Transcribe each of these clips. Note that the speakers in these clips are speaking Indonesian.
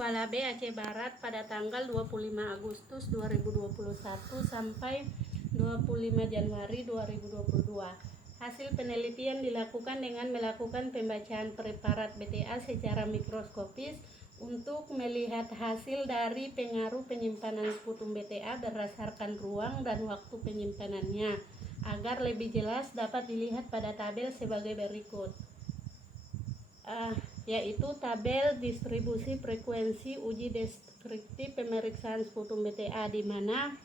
Kuala B Aceh Barat pada tanggal 25 Agustus 2021 sampai 25 Januari 2022. Hasil penelitian dilakukan dengan melakukan pembacaan preparat BTA secara mikroskopis untuk melihat hasil dari pengaruh penyimpanan sputum BTA berdasarkan ruang dan waktu penyimpanannya. Agar lebih jelas dapat dilihat pada tabel sebagai berikut. Yaitu tabel distribusi frekuensi uji deskriptif pemeriksaan sputum BTA, di mana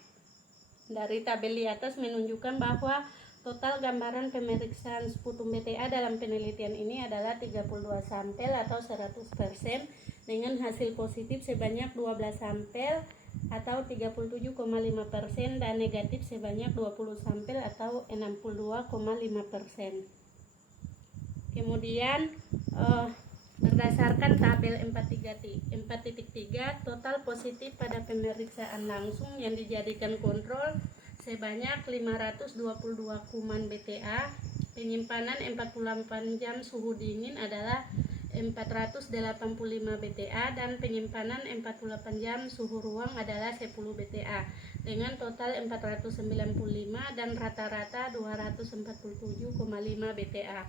dari tabel di atas menunjukkan bahwa total gambaran pemeriksaan sputum BTA dalam penelitian ini adalah 32 sampel atau 100% dengan hasil positif sebanyak 12 sampel atau 37,5% dan negatif sebanyak 20 sampel atau 62,5%. Kemudian berdasarkan tabel 4.3 total positif pada pemeriksaan langsung yang dijadikan kontrol sebanyak 522 kuman BTA. Penyimpanan 48 jam suhu dingin adalah 485 BTA dan penyimpanan 48 jam suhu ruang adalah 10 BTA dengan total 495 dan rata-rata 247,5 BTA.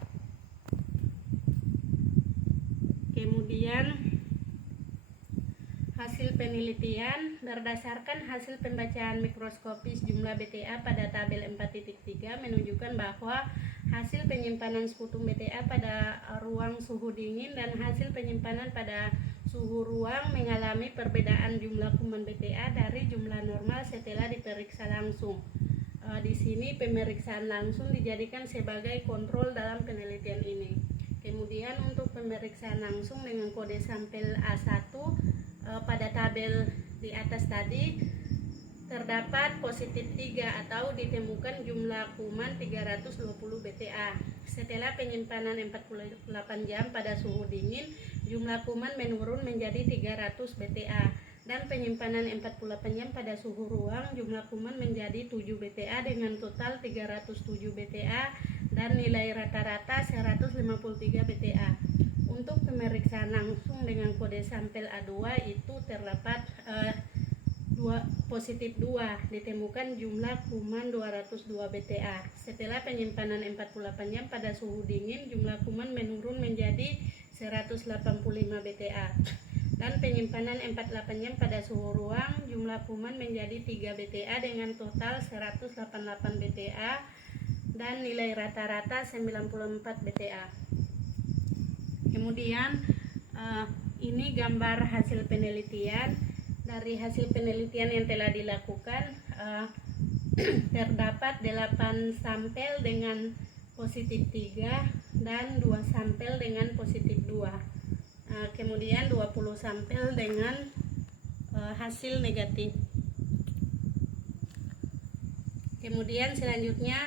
Kemudian hasil penelitian berdasarkan hasil pembacaan mikroskopis jumlah BTA pada tabel 4.3 menunjukkan bahwa hasil penyimpanan sputum BTA pada ruang suhu dingin dan hasil penyimpanan pada suhu ruang mengalami perbedaan jumlah kuman BTA dari jumlah normal setelah diperiksa langsung. Di sini pemeriksaan langsung dijadikan sebagai kontrol dalam penelitian ini. Kemudian untuk pemeriksaan langsung dengan kode sampel A1 pada tabel di atas tadi terdapat positif 3 atau ditemukan jumlah kuman 320 BTA. Setelah penyimpanan 48 jam pada suhu dingin, jumlah kuman menurun menjadi 300 BTA dan penyimpanan 48 jam pada suhu ruang, jumlah kuman menjadi 7 BTA dengan total 307 BTA dan nilai rata-rata 153 BTA. Untuk pemeriksaan langsung dengan kode sampel A2 itu terdapat positif 2, ditemukan jumlah kuman 202 BTA. Setelah penyimpanan 48 jam pada suhu dingin, jumlah kuman menurun menjadi 185 BTA. Dan penyimpanan 48 jam pada suhu ruang, jumlah kuman menjadi 3 BTA dengan total 188 BTA dan nilai rata-rata 94 BTA. Kemudian ini gambar hasil penelitian. Dari hasil penelitian yang telah dilakukan terdapat 8 sampel dengan positif 3 dan 2 sampel dengan positif 2. Kemudian 20 sampel dengan hasil negatif. Kemudian selanjutnya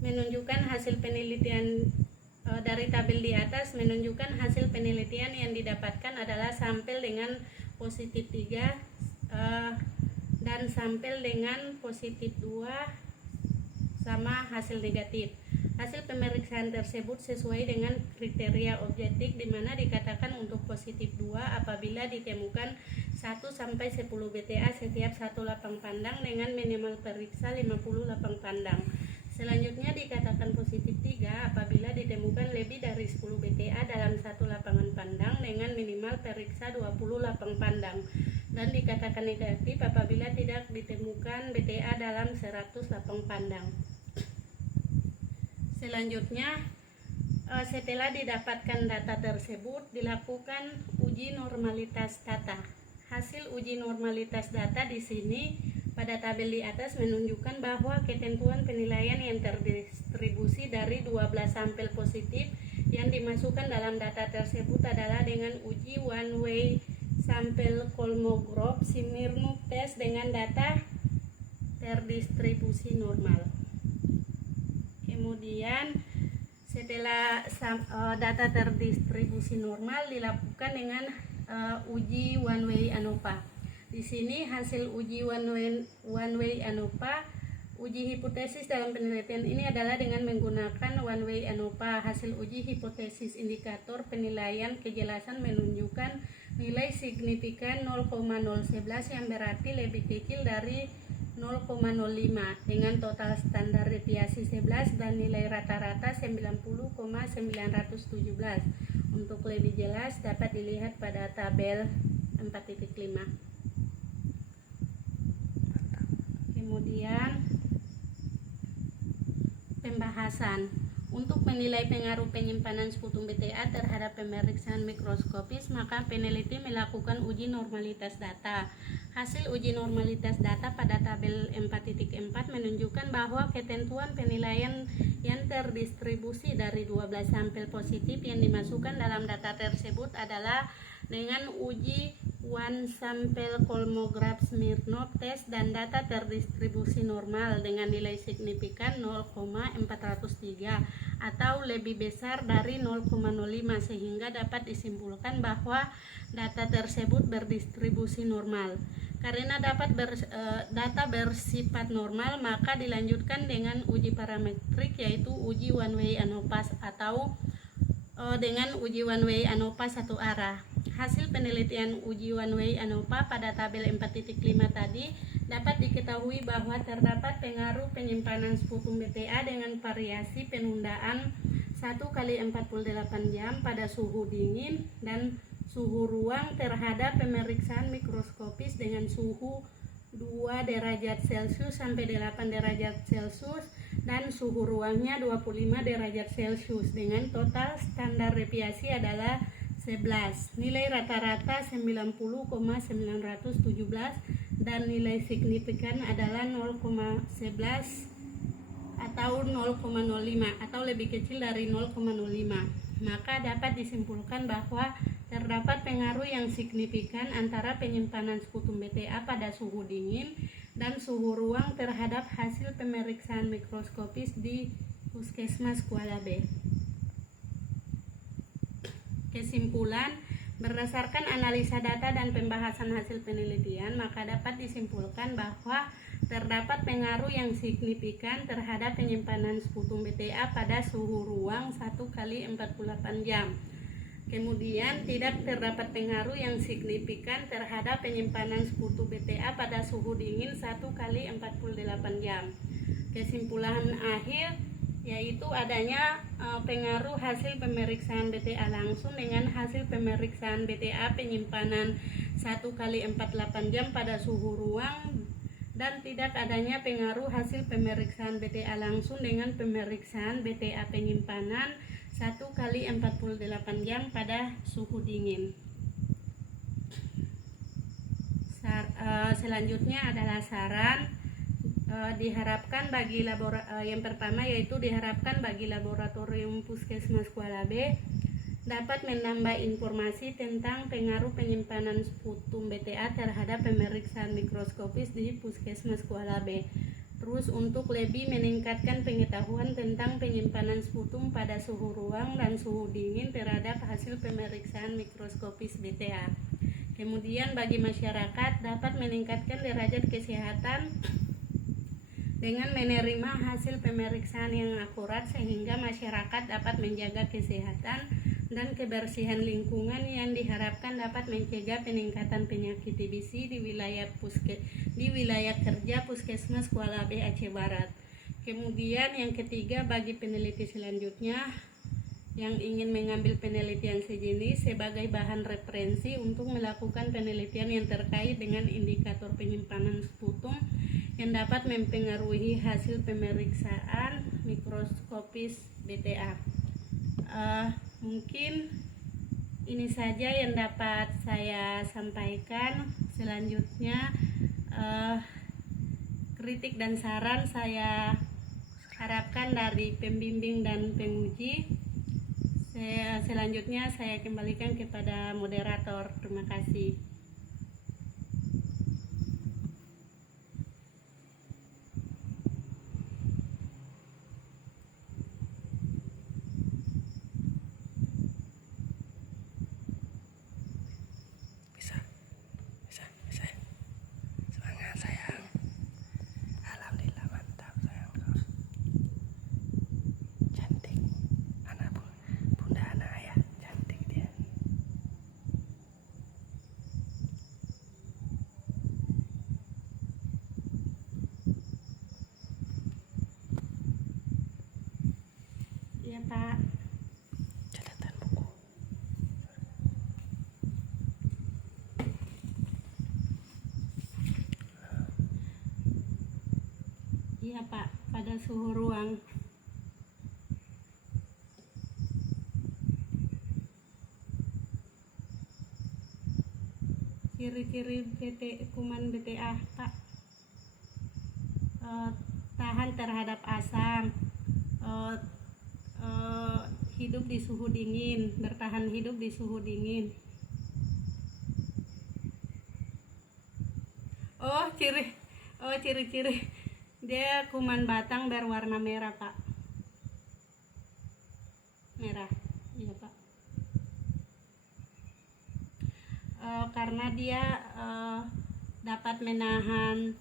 menunjukkan hasil penelitian dari tabel di atas menunjukkan hasil penelitian yang didapatkan adalah sampel dengan positif 3 dan sampel dengan positif 2 sama hasil negatif. Hasil pemeriksaan tersebut sesuai dengan kriteria objektif, di mana dikatakan untuk positif 2 apabila ditemukan 1-10 BTA setiap satu lapang pandang dengan minimal periksa 50 lapang pandang. Selanjutnya dikatakan positif 3 apabila ditemukan lebih dari 10 BTA dalam satu lapangan pandang dengan minimal periksa 20 lapang pandang. Dan dikatakan negatif apabila tidak ditemukan BTA dalam 100 lapang pandang. Selanjutnya setelah didapatkan data tersebut dilakukan uji normalitas data. Hasil uji normalitas data di sini pada tabel di atas menunjukkan bahwa ketentuan penilaian yang terdistribusi dari 12 sampel positif yang dimasukkan dalam data tersebut adalah dengan uji one way sampel Kolmogorov Smirnov test dengan data terdistribusi normal. Kemudian setelah data terdistribusi normal dilakukan dengan uji one way ANOVA. Di sini hasil uji one way ANOVA Uji hipotesis dalam penelitian ini adalah dengan menggunakan one way ANOVA. Hasil uji hipotesis indikator penilaian kejelasan menunjukkan nilai signifikan 0,011 yang berarti lebih kecil dari 0,05 dengan total standar deviasi 11 dan nilai rata-rata 90,917. Untuk lebih jelas dapat dilihat pada tabel 4.5. Kemudian pembahasan. Untuk menilai pengaruh penyimpanan sputum BTA terhadap pemeriksaan mikroskopis, maka peneliti melakukan uji normalitas data. Hasil uji normalitas data pada tabel 4.4 menunjukkan bahwa ketentuan penilaian yang terdistribusi dari 12 sampel positif yang dimasukkan dalam data tersebut adalah dengan uji one sampel kolmograf Smirnov test dan data terdistribusi normal dengan nilai signifikan 0,403 atau lebih besar dari 0,05 sehingga dapat disimpulkan bahwa data tersebut berdistribusi normal. Karena data bersifat normal, maka dilanjutkan dengan uji parametrik yaitu uji one way ANOVA atau dengan uji one way ANOVA satu arah. Hasil penelitian uji one way ANOVA pada tabel 4.5 tadi dapat diketahui bahwa terdapat pengaruh penyimpanan sputum BTA dengan variasi penundaan 1 kali 48 jam pada suhu dingin dan suhu ruang terhadap pemeriksaan mikroskopis dengan suhu 2 derajat Celcius sampai 8 derajat Celcius dan suhu ruangnya 25 derajat Celcius dengan total standar deviasi adalah 11. Nilai rata-rata 90,917 dan nilai signifikan adalah 0,11 atau 0,05 atau lebih kecil dari 0,05. Maka dapat disimpulkan bahwa terdapat pengaruh yang signifikan antara penyimpanan sputum BTA pada suhu dingin dan suhu ruang terhadap hasil pemeriksaan mikroskopis di Puskesmas Kuala B. Kesimpulan, berdasarkan analisa data dan pembahasan hasil penelitian, maka dapat disimpulkan bahwa terdapat pengaruh yang signifikan terhadap penyimpanan sputum BTA pada suhu ruang 1 kali 48 jam. Kemudian tidak terdapat pengaruh yang signifikan terhadap penyimpanan sputum BTA pada suhu dingin 1 kali 48 jam. Kesimpulan akhir yaitu adanya pengaruh hasil pemeriksaan BTA langsung dengan hasil pemeriksaan BTA penyimpanan 1 kali 48 jam pada suhu ruang dan tidak adanya pengaruh hasil pemeriksaan BTA langsung dengan pemeriksaan BTA penyimpanan 1 kali 48 jam pada suhu dingin. Selanjutnya adalah saran. Diharapkan bagi yang pertama yaitu diharapkan bagi laboratorium Puskesmas Kuala B dapat menambah informasi tentang pengaruh penyimpanan sputum BTA terhadap pemeriksaan mikroskopis di Puskesmas Kuala B. Terus untuk lebih meningkatkan pengetahuan tentang penyimpanan sputum pada suhu ruang dan suhu dingin terhadap hasil pemeriksaan mikroskopis BTA. Kemudian bagi masyarakat dapat meningkatkan derajat kesehatan dengan menerima hasil pemeriksaan yang akurat sehingga masyarakat dapat menjaga kesehatan dan kebersihan lingkungan yang diharapkan dapat mencegah peningkatan penyakit TBC di wilayah kerja Puskesmas Kuala B Aceh Barat. Kemudian yang ketiga, bagi peneliti selanjutnya yang ingin mengambil penelitian sejenis sebagai bahan referensi untuk melakukan penelitian yang terkait dengan indikator penyimpanan sputum yang dapat mempengaruhi hasil pemeriksaan mikroskopis BTA. Mungkin ini saja yang dapat saya sampaikan. Selanjutnya kritik dan saran saya harapkan dari pembimbing dan penguji. Selanjutnya saya kembalikan kepada moderator. Terima kasih. Bisa. Semangat sayang. Alhamdulillah mantap. Iya Pak, pada suhu ruang. Ciri-ciri kuman BTA Pak, tahan terhadap asam, eh, hidup di suhu dingin, bertahan hidup di suhu dingin. Ciri-ciri dia kuman batang berwarna merah Pak, merah. Iya Pak. Karena dia dapat menahan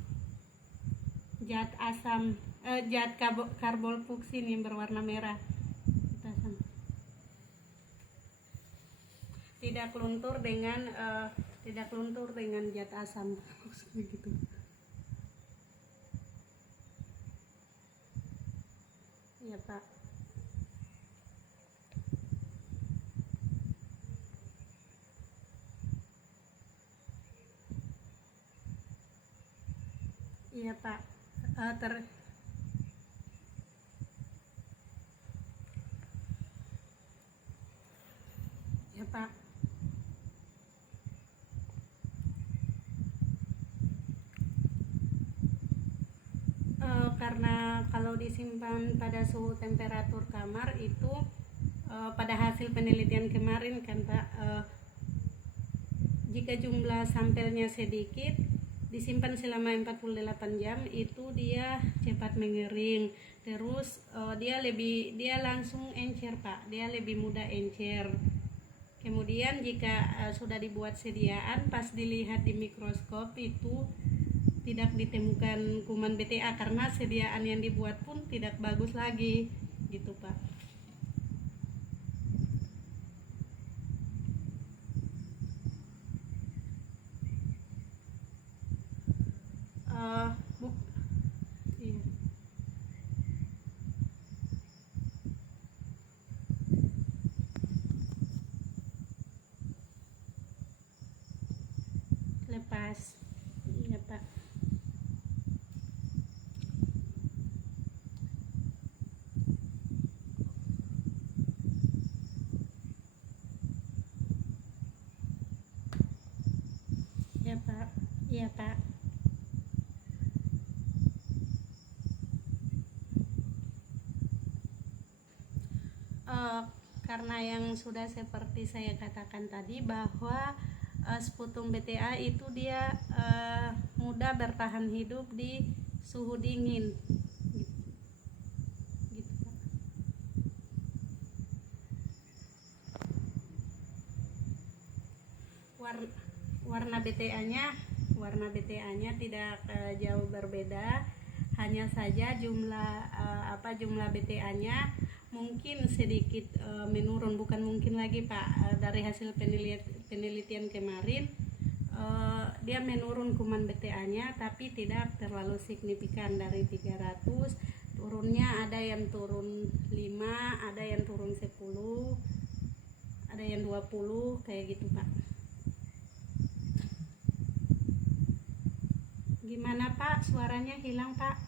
zat asam, zat karbonfluksin yang berwarna merah. Tidak luntur dengan zat asam begitu. Iya Pak. Iya Pak. Ya Pak. Karena kalau disimpan pada suhu temperatur kamar itu, pada hasil penelitian kemarin kan Pak, jika jumlah sampelnya sedikit disimpan selama 48 jam itu dia cepat mengering. Terus dia langsung encer Pak, dia lebih mudah encer. Kemudian jika sudah dibuat sediaan, pas dilihat di mikroskop itu tidak ditemukan kuman BTA karena sediaan yang dibuat pun tidak bagus lagi gitu Pak. Iya. Lepas. Iya Pak. Iya Pak. Iya Pak. Karena yang sudah seperti saya katakan tadi bahwa sputum BTA itu dia mudah bertahan hidup di suhu dingin gitu Pak. Warna BTA-nya tidak jauh berbeda, hanya saja jumlah BTA-nya mungkin sedikit menurun, bukan mungkin lagi Pak, dari hasil penelitian kemarin dia menurun kuman BTA-nya, tapi tidak terlalu signifikan. Dari 300 turunnya ada yang turun 5, ada yang turun 10, ada yang 20 kayak gitu Pak. Gimana Pak, suaranya hilang Pak?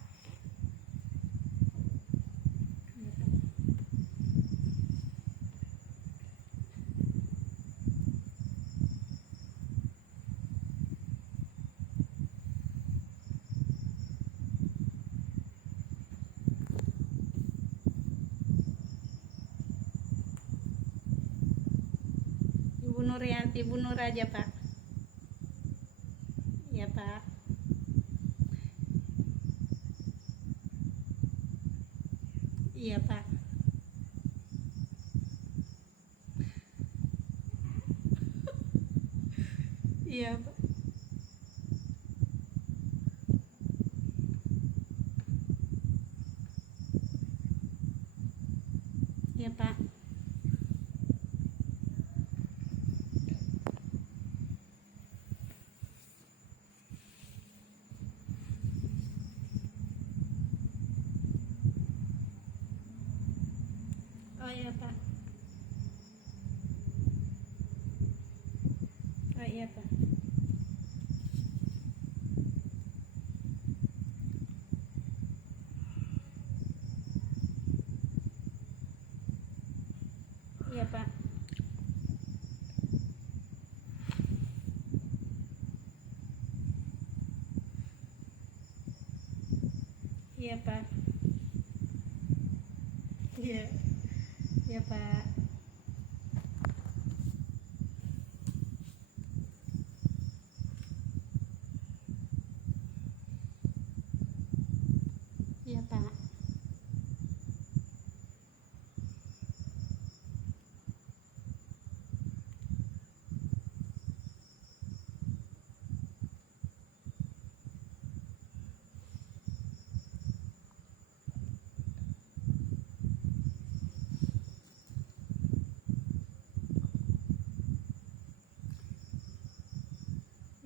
Ibu Nur aja Pak. Ya Pak. Iya Pak. Iya Pak. Iya Pak. Oh iya Pak. Oh iya Pak. Iya Pak. Iya. Iya Pak. Iya Pak.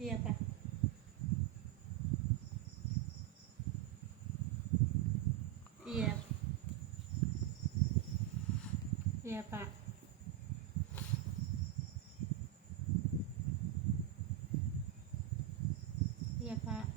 Iya Pak. Iya. Iya Pak. Iya Pak.